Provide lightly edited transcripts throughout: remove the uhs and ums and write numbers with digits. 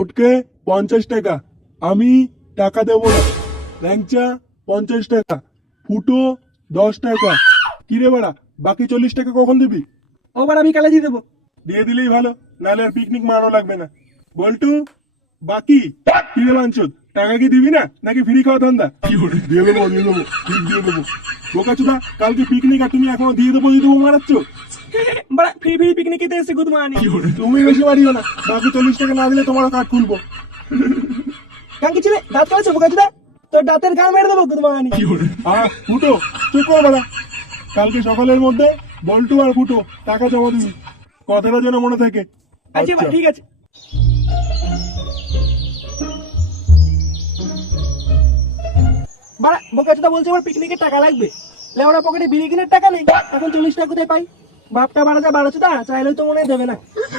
ওটকে 50 টাকা, আমি টাকা দেবো না। ল্যাংচা 50 টাকা, ফুটো 10 টাকা। কিরে বাড়া, বাকি 40 টাকা কখন দিবি? ও বাড়া আমি কালে দিয়ে দেবো। দিয়ে দিলেই ভালো, নাহলে আর পিকনিক মারানো লাগবে না। বল্টু বাকি কিরে বাঞ্চুদ, টাকা কি দিবি না নাকি ফ্রি খাওয়া ধান্দা? দিয়ে দেবো ঠিক দিয়ে দেবো। বোকাচোদা, কালকে পিকনিক আর তুমি এখনো দিয়ে দেবো মারাচ্ছ। বাড়া ফ্রি ফ্রি পিকনিকে এসে গুদ মানি। তুমি বেশি মারিও না, বাকি 40 টাকা না দিলে তোমারও কার্ড খুলবো। কাঙ্কি ছেলে দাঁত কাটছো বোকাচোদা, তোর দাঁতের গান মেরে দেবো গুদ মানি। ফুটো চুপ কর বাড়া। কালকে সকালের মধ্যে বল্টু আর ফুটো টাকা জমা দিবি, কথাটা যেন মনে থাকে। আচ্ছা বাড়া ঠিক আছে। বাড়া বোকাচোদা বলছে আমার পিকনিকের টাকা লাগবে, লেওড়া পকেটে বিড়ি কিনার টাকা নেই, এখন 40 টাকা কোথায় পাই? বাপটা বাড়া যা বাড়াচ্ছে তা চাইলেও তো মনে হয় দেবে না।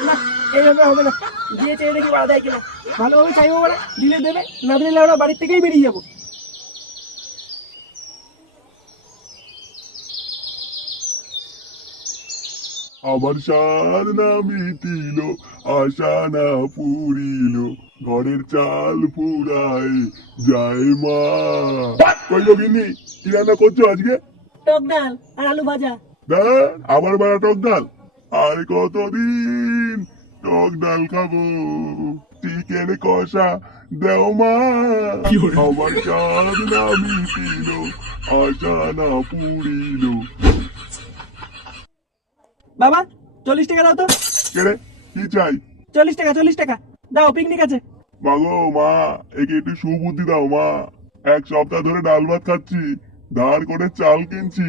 না এইভাবে হবে না, দিয়ে চেয়ে দেখি বাড়া দেয় কিনা। ভালোভাবে চাইবো বাড়া, দিলে দেবে, না দিলে লেওড়া বাড়ির থেকেই বেরিয়ে যাবো। আমার সার না মিটিল, আশা না পুরিল, ঘরের চাল ফুরায় যায় মা। কই গো গিন্নি, কি রান্না করছো আজকে? টক ডাল আর আলু ভাজা। ডাল? আবার বেড়া টক ডাল? আর কতদিন টক ডাল খাবো? চিকেন কষা দেও মা। আমার সার না মিটিল, আশা না পুরিল। বাবা 40 টাকা দাও তো। কেরে কি চাই? 40 টাকা দাও, পিকনিক আছে। মাগো মা, একে একটু সুবুদ্ধি দাও মা। 1 সপ্তাহ ধরে ডাল ভাত খাচ্ছি, ধার করে চাল কিনছি,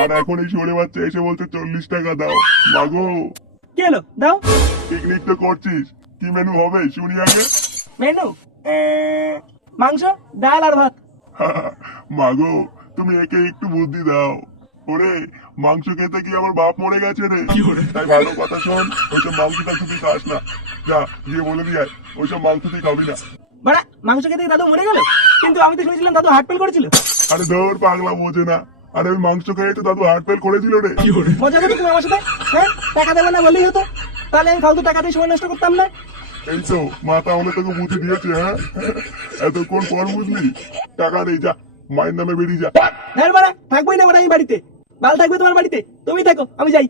আর এখন এই সরে বাচ্চা এসে বলছে 40 টাকা দাও। মাগো, কি হলো দাও। পিকনিক তো করছিস, কি মেনু হবে শুনি আগে। মেনু মাংস ডাল আর ভাত। মাগো, তুমি একে একটু বুদ্ধি দাও। ওরে, মাংস খেতে কি আমার বাপ মরে গেছে রে? তাই ভালো কথা শোন, ওইসব মাংসটা তুই খাস না। যা গিয়ে বলে দিয়ে আয়, ওইসব মাংস তুই খাবি না। বাড়া মাংস খেতে দাদু মরে গেল, কিন্তু আমি তো শুনেছিলাম দাদু হার্ট ফেল করেছিল। আরে ধর পাগলা, বোঝে না। আরে ওই মাংস খেয়ে তো দাদু হার্ট ফেল করেছিল রে। মজা করো তুমি আমার সাথে? হ্যাঁ টাকা দেবে না বললেই হতো, তাহলে আমি ফালতু টাকা দিয়ে সময় নষ্ট করতাম না। এই তো মা তাহলে তোকে বুদ্ধি দিয়েছে। হ্যাঁ, এতক্ষণ পর বুঝলি? টাকা নেই, যা মায়ের নামে বেরিয়ে যা। হ্যাঁ বাড়া থাকবোই না বাড়া এই বাড়িতে, বাল থাকবে তোমার বাড়িতে, তুমি থাকো আমি যাই।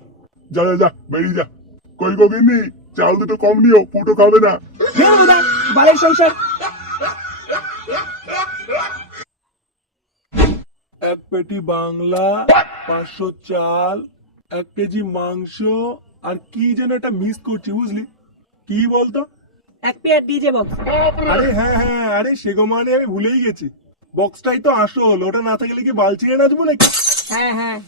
যা যা যা বেরিয়ে যা। কই গো গিন্নি, চাল দুটো কম নিও, ফুটো খাবে না। হ্যাঁ দাদা, বালের সংসার। 1 পেটি বাংলা, 500 চাল, 1 কেজি মাংস, আর কি যেন একটা মিস করছি বুঝলি। কি বলতো? এক পেয়ার ডিজে বক্স। আরে হ্যাঁ হ্যাঁ, আরে সেগো মানে আমি ভুলেই গেছি। বক্সটাই তো আসল, ওটা না থাকলে কি বাল ছিঁড়ে নাচবো নাকি? হ্যাঁ হ্যাঁ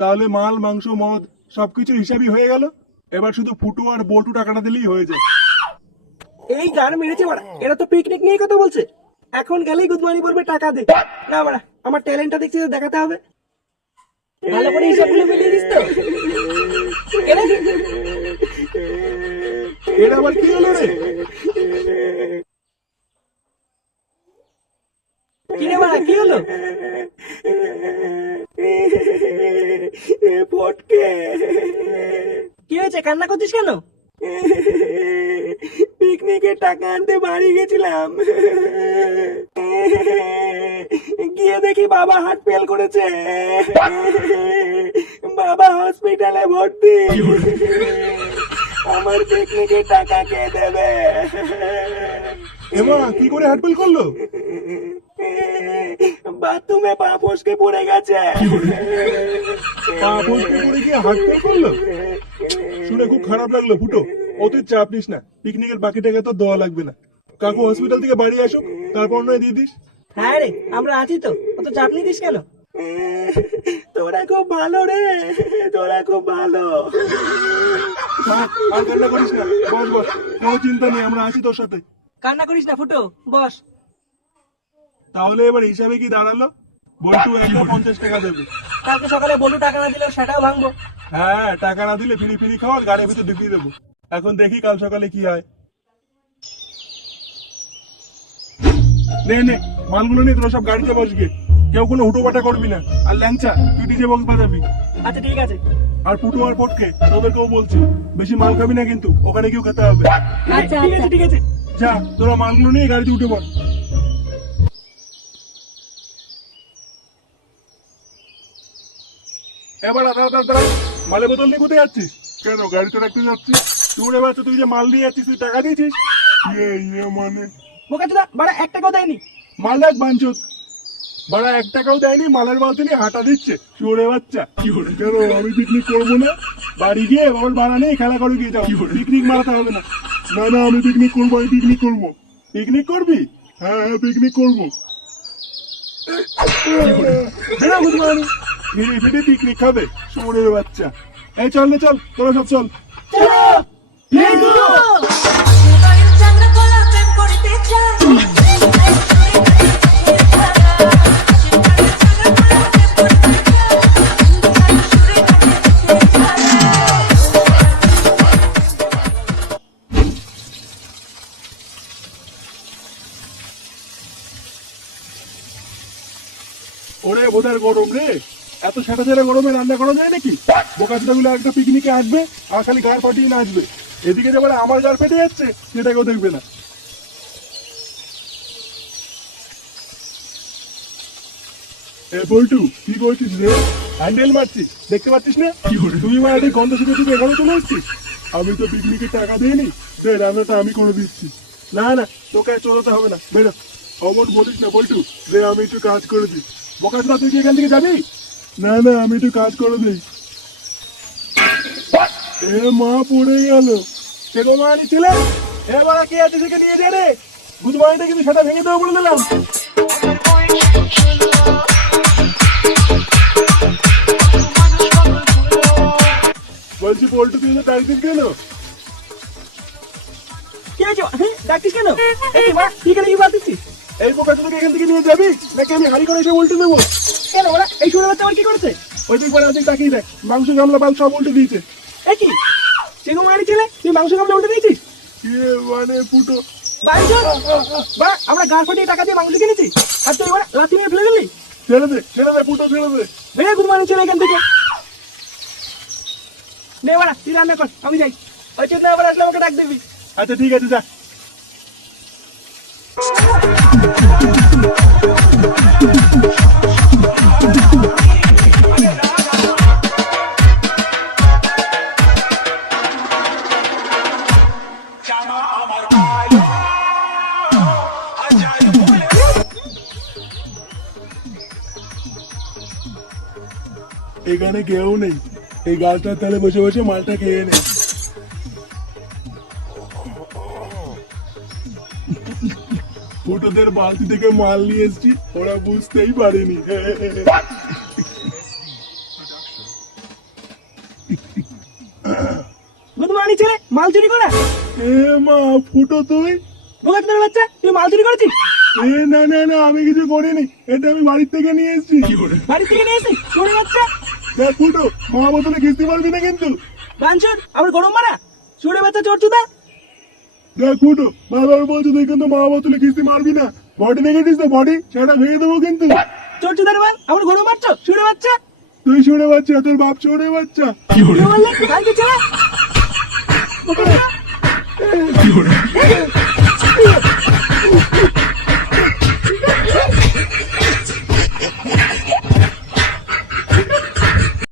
তাহলে মাল মাংস মদ সবকিছু হিসাবই হয়ে গেল। এবার শুধু ফুটো আর বল্টু টাকাটা দিলেই হয়ে যায়। এই গান মেরেছে বাড়া, এরা তো পিকনিক নিয়ে কথা বলছে। এখন গেলেই গুদমানি পড়বে টাকা দে। না বাড়া, আমার ট্যালেন্টটা দেখছি তো দেখাতে হবে। ভালো করে হিসাবগুলো মিলিয়ে দিস তো। এরা এটা আবার কি হলো রে? কি রে বাড়া, কি হলো? ফটকে। কি হয়েছে, কান্না করছিস কেন? পিকনিকের টাকা আনতে বাড়ি গেছিলাম, গিয়ে দেখি বাবা হার্ট ফেল করেছে, বাবা হসপিটালে ভর্তি। আমার পিকনিকের টাকা কে দেবে? এমা কি করে হার্টফেল করলো? বাথরুমে পা ফসকে পড়ে গেছে। পা ফসকে পড়ে গিয়ে হার্টফেল করলো? শুনে খুব খারাপ লাগলো ফুটো। ও তুই চাপ নিস না, পিকনিকের বাকি টাকা তো দেওয়া লাগবে না। কাকু হসপিটাল থেকে বাড়ি আসুক, তারপর নয় দিয়ে দিস। হ্যাঁ রে আমরা আছি তো, অত চাপ নিতিস কেন? তোরা খুব ভালো রে, তোরা খুব ভালো। আর কান্না করিস না, বস বস, কোনো চিন্তা নেই, আমরা আছি তোর সাথে। কান্না করিস না ফুটো, বস। তাহলে এবার হিসাবে কি দাঁড়ালো? বল্টু 150 টাকা দেবে। কালকে সকালে বলু টাকা না দিলেও সেটাও ভাঙবো। হ্যাঁ, টাকা না দিলে ফ্রি ফ্রি খাওয়ার গাড়ির ভিতর ঢুকিয়ে দেবো। এখন দেখি কাল সকালে কি হয়। নে নে মালগুলো নিয়ে তোরা সব গাড়িতে বসবে, কেউ কোনো হুটো পাটা করবি না। আর ল্যাংচা তুই ডিজে বক্স বাজাবি। আচ্ছা ঠিক আছে। আর পুটু আর পটকে তোদেরকেও বলছি বেশি মাল খাবি না কিন্তু, ওখানে কেউ খেতে হবে। আচ্ছা, ঠিক আছে আচ্ছা। ঠিক আছে। যা তোরা মালগুলো নিয়ে গাড়িতে উঠে পড়। এবার দাঁড়া, মালের বোতল নিয়ে কোথায় যাচ্ছিস? কেন গাড়িতে রাখতে যাচ্ছি? চুড়ে বাচ্চা, তুই যে মাল নিয়ে যাচ্ছিস তুই টাকা দিয়েছিস? মানে বোকাচোদা বাড়া 1 টাকাও দেয়নি। মাল রাখ বাঞ্চত, বাড়া 1 টাকাও দেয়নি, মালের বালতি নিয়ে হাঁটা দিচ্ছে চুড়ে বাচ্চা। কেন আমি পিকনিক করবো না? বাড়ি গিয়ে বাবার বাড়া নেই, খেলা করে গিয়ে যাও, পিকনিক মারাতে হবে না। না না আমি পিকনিক করবো, আমি পিকনিক করবো। পিকনিক করবি? হ্যাঁ হ্যাঁ পিকনিক করবো। বেরো বুঝবানি, ফিরে ফিরে পিকনিক খাবে চুড়ে বাচ্চা। এই চল রে চল, তোরা সব চল। ওরে বোধার গরম রে, এত সেটা সেটা গরমে রান্না করা যায় নাকি? বোকাচোদা গুলো একটা পিকনিকে আসবে আর খালি গাড় ফাটিয়ে নাচবে, এদিকে যে আমার গাড় ফেটে যাচ্ছে সেটাকেও দেখবে না। এ বল্টু কি করছিস রে? হ্যান্ডেল মারছিস, দেখতে পাচ্ছিস না? তুই আমার একটা গন্ধ শুনে তুই এখানে চলে এসছিস। আমি তো পিকনিকের টাকা দিইনি, সে রান্নাটা আমি করে দিচ্ছি। না না, তোকে আর চলতে হবে না, বেরো। অমন বলিস না বল্টু, রে আমি একটু কাজ করে দিই। বোকাচোদা তুই কি এখান থেকে যাবি? না না আমি একটু কাজ করে দিই। এ মা পড়ে গেল। সে গোমানি ছেলে, এবার কে আছে সেকে নিয়ে যা রে। বুধবারটা কিন্তু সেটা ভেঙে দেবো বলে দিলাম। বলছি পল্টু তুই তো তারিখ দিন কেন? কি হয়েছে? হ্যাঁ ডাকছিস কেন? এই বাড়া তুই কেন এই বাতিছিস? এই বোকাচোদাকে এখান থেকে নিয়ে যাবি নাকি আমি হাড়ি করে এসে উল্টে দেবো? কেন বাড়া এই শুনে বাচ্চা আমার কি করেছে? ওই দিক পরে ওদিক তাকিয়ে দেখ, মাংস গামলা বাল সব উল্টে দিয়েছে। এ কি সেগো মারি ছেলে, তুই মাংস কামড়ে উল্টে দিয়েছিস? কে মানে ফুটো? বাইজন বাড়া আমরা গাড় ফাটিয়ে টাকা দিয়ে মাংস কিনেছি আর তুই বাড়া লাথি মেরে ফেলে দিলি। ছেড়ে দে ফুটো, ছেড়ে দে। বেড়ে গুড মর্নিং ছেলে এখান থেকে। নে বাড়া তুই রান্না কর, আমি যাই। ওই চেতনা আবার আসলে আমাকে ডাক দিবি। আচ্ছা ঠিক আছে, যা। এখানে কেউ নেই, এই গাছটার তলে বসে বসে মালটা খেয়ে নেই। ফুটোদের বালতি থেকে মাল নিয়ে এসছি, ওরা বুঝতেই পারেনি। গুড মর্নিং ছেলে, মাল চুরি করা? এ মা ফুটো তুই? বোকা চোদার বাচ্চা, তুই মাল চুরি করেছিস? এ না না না আমি কিছু করিনি, এটা আমি বাড়ির থেকে নিয়ে এসেছি। বাড়ি থেকে নিয়ে এসেছিস চুরি বাচ্চা? দেখ ফুটো, মা বোতলে খিস্তি পারবি না কিন্তু। বাঞ্চর আমার গরম মারা চুরি বাচ্চা চোর চুদা। দেখ ফুটো, বাবার বলছো তুই কিন্তু মা বোতলে খিস্তি মারবি না। বডি দেখেছিস তো বডি, সেটা ভেঙে দেবো কিন্তু। চোর চুদার বাল আমার গরম মারছো চুরি বাচ্চা। তুই শুনে বাচ্চা, তোর বাপ শুনে বাচ্চা। কি বললে? বাঞ্চর ছেলে